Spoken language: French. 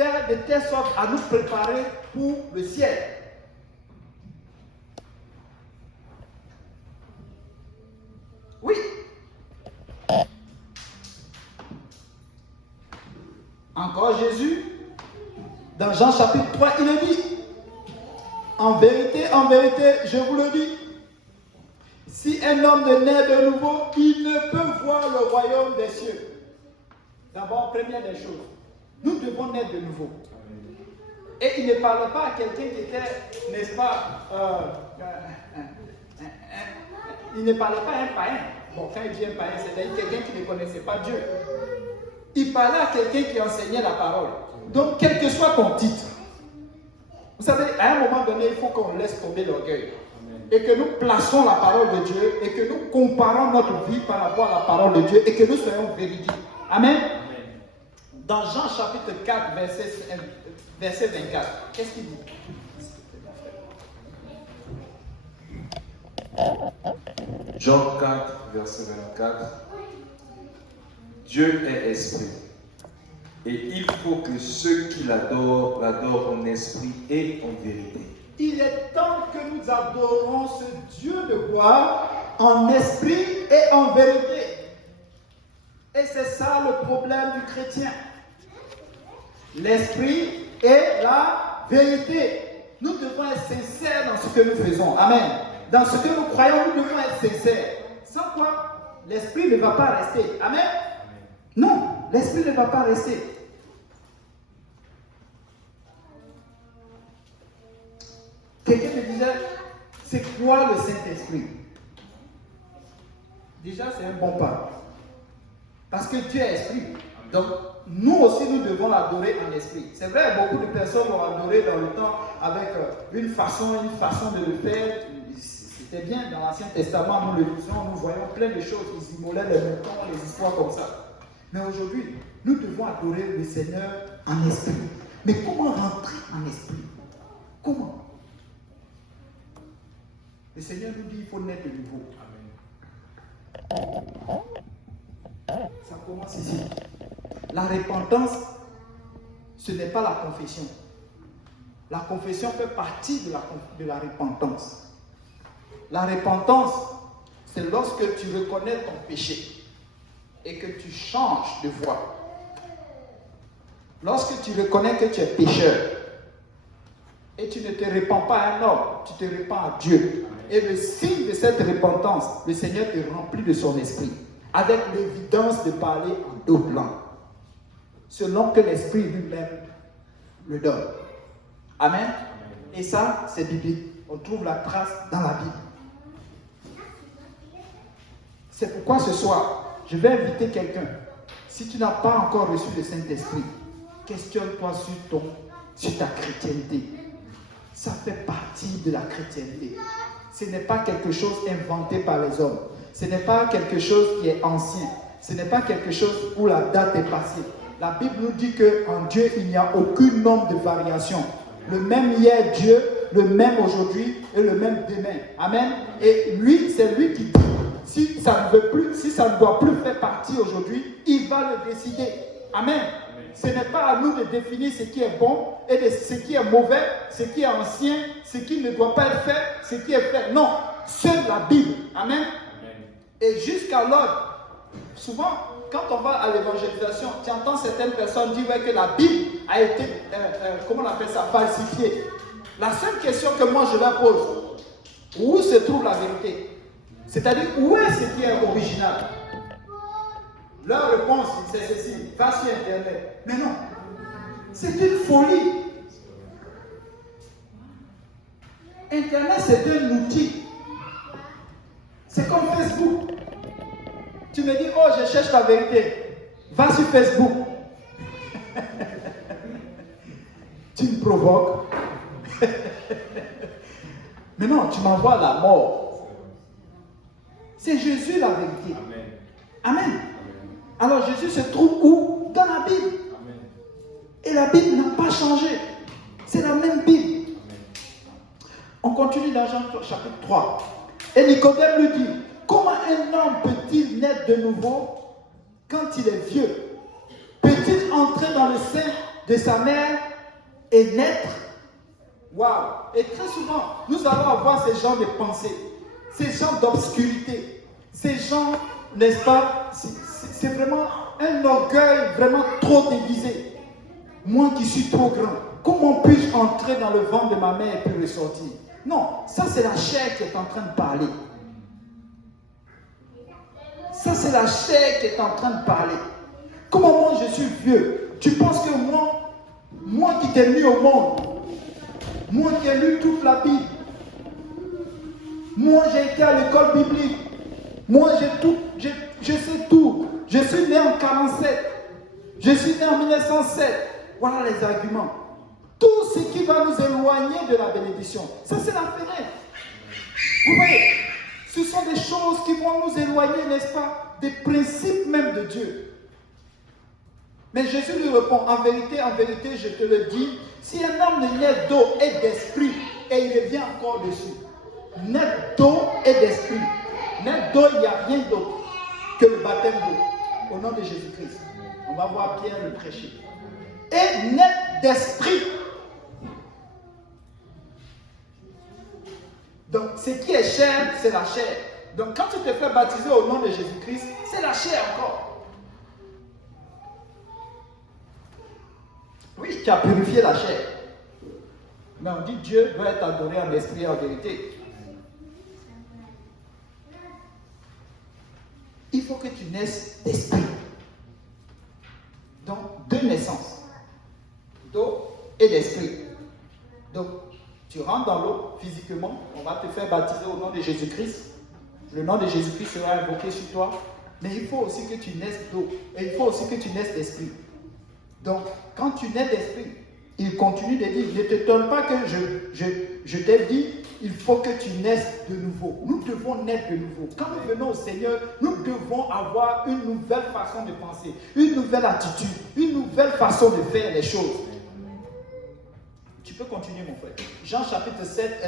faire de telle sorte à nous préparer pour le ciel. Oui. Encore Jésus, dans Jean chapitre 3, il le dit. En vérité, je vous le dis, si un homme ne naît de nouveau, il ne peut voir le royaume des cieux. D'abord, première des choses, nous devons naître de nouveau. Et il ne parle pas à quelqu'un qui était, n'est-ce pas, il ne parlait pas à un païen. Bon, quand il dit un païen, c'est-à-dire quelqu'un qui ne connaissait pas Dieu. Il parlait à quelqu'un qui enseignait la parole. Donc, quel que soit ton titre, vous savez, à un moment donné, il faut qu'on laisse tomber l'orgueil. Et que nous plaçons la parole de Dieu et que nous comparons notre vie par rapport à la parole de Dieu et que nous soyons véridiques. Amen. Dans Jean chapitre 4, verset 24, qu'est-ce qu'il dit? Jean 4, verset 24. Dieu est esprit. Et il faut que ceux qui l'adorent en esprit et en vérité. Il est temps que nous adorons ce Dieu de gloire en esprit et en vérité. Et c'est ça le problème du chrétien. L'esprit et la vérité. Nous devons être sincères dans ce que nous faisons. Amen. Dans ce que nous croyons, nous devons être sincères. Sans quoi, l'esprit ne va pas rester. Amen. Non, l'esprit ne va pas rester. Quelqu'un me disait, c'est quoi le Saint-Esprit? Déjà, c'est un bon pas. Parce que Dieu est esprit. Donc, nous aussi, nous devons l'adorer en esprit. C'est vrai, beaucoup de personnes l'ont adoré dans le temps avec une façon de le faire. C'était bien, dans l'Ancien Testament, nous le lisons, nous voyons plein de choses. Ils immolaient les moutons, les histoires comme ça. Mais aujourd'hui, nous devons adorer le Seigneur en esprit. Mais comment rentrer en esprit? Comment? Le Seigneur nous dit qu'il faut naître de nouveau. Amen. Ça commence ici. La repentance, ce n'est pas la confession. La confession fait partie de la repentance. La repentance, c'est lorsque tu reconnais ton péché et que tu changes de voie. Lorsque tu reconnais que tu es pécheur et tu ne te répands pas à un homme, tu te répands à Dieu. Et le signe de cette repentance, le Seigneur te remplit de son esprit, avec l'évidence de parler en d'autres langues, selon que l'esprit lui-même le donne. Amen. Et ça, c'est biblique. On trouve la trace dans la Bible. C'est pourquoi ce soir, je vais inviter quelqu'un. Si tu n'as pas encore reçu le Saint-Esprit, questionne-toi sur ta chrétienté. Ça fait partie de la chrétienté. Ce n'est pas quelque chose inventé par les hommes. Ce n'est pas quelque chose qui est ancien. Ce n'est pas quelque chose où la date est passée. La Bible nous dit qu'en Dieu, il n'y a aucune nombre de variation. Le même hier Dieu, le même aujourd'hui et le même demain. Amen. Et lui, c'est lui qui dit, si ça ne doit plus faire partie aujourd'hui, il va le décider. Amen. Ce n'est pas à nous de définir ce qui est bon et ce qui est mauvais, ce qui est ancien, ce qui ne doit pas être fait, ce qui est fait. Non, seule la Bible. Amen. Et jusqu'alors, souvent, quand on va à l'évangélisation, tu entends certaines personnes dire que la Bible a été, comment on appelle ça, falsifiée. La seule question que moi je leur pose, où se trouve la vérité? C'est-à-dire, où est ce qui est original? Leur réponse, c'est ceci, va sur Internet. Mais non, c'est une folie. Internet, c'est un outil. C'est comme Facebook. Tu me dis, oh, je cherche la vérité. Va sur Facebook. Tu me provoques. Mais non, tu m'envoies la mort. C'est Jésus la vérité. Amen. Amen. Alors Jésus se trouve où? Dans la Bible. Amen. Et la Bible n'a pas changé. C'est la même Bible. Amen. On continue dans Jean chapitre 3. Et Nicodème lui dit, comment un homme peut-il naître de nouveau quand il est vieux? Peut-il entrer dans le sein de sa mère et naître. Waouh! Et très souvent, nous allons avoir ces genres de pensées, ces genres d'obscurité, ces gens, n'est-ce pas? C'est vraiment un orgueil vraiment trop déguisé. Moi qui suis trop grand, comment puis-je entrer dans le ventre de ma mère et puis ressortir? Non, ça c'est la chair qui est en train de parler. Ça c'est la chair qui est en train de parler. Comment moi je suis vieux? Tu penses que moi qui t'ai mis au monde, moi qui ai lu toute la Bible, moi j'ai été à l'école biblique, moi je sais tout. Je suis né en 47, je suis né en 1907. Voilà les arguments. Tout ce qui va nous éloigner de la bénédiction, ça c'est la fenêtre. Vous voyez, ce sont des choses qui vont nous éloigner, n'est-ce pas, des principes même de Dieu. Mais Jésus lui répond, en vérité, je te le dis, si un homme ne naît d'eau et d'esprit, et il revient encore dessus, naît d'eau et d'esprit, naît d'eau, il n'y a rien d'autre que le baptême d'eau, au nom de Jésus-Christ. On va voir Pierre le prêcher. Et naît d'esprit. Donc, ce qui est chair, c'est la chair. Donc, quand tu te fais baptiser au nom de Jésus-Christ, c'est la chair encore. Oui, tu as purifié la chair. Mais on dit Dieu doit être adoré en esprit et en vérité. Il faut que tu naisses d'esprit. Donc, deux naissances. D'eau et d'esprit. Donc, tu rentres dans l'eau physiquement, on va te faire baptiser au nom de Jésus-Christ. Le nom de Jésus-Christ sera invoqué sur toi. Mais il faut aussi que tu naisses d'eau. Et il faut aussi que tu naisses d'esprit. Donc, quand tu nais d'esprit, il continue de dire, ne t'étonne pas que je t'ai dit, il faut que tu naisses de nouveau. Nous devons naître de nouveau. Quand nous venons au Seigneur, nous devons avoir une nouvelle façon de penser, une nouvelle attitude, une nouvelle façon de faire les choses. Tu peux continuer, mon frère. Jean chapitre 7,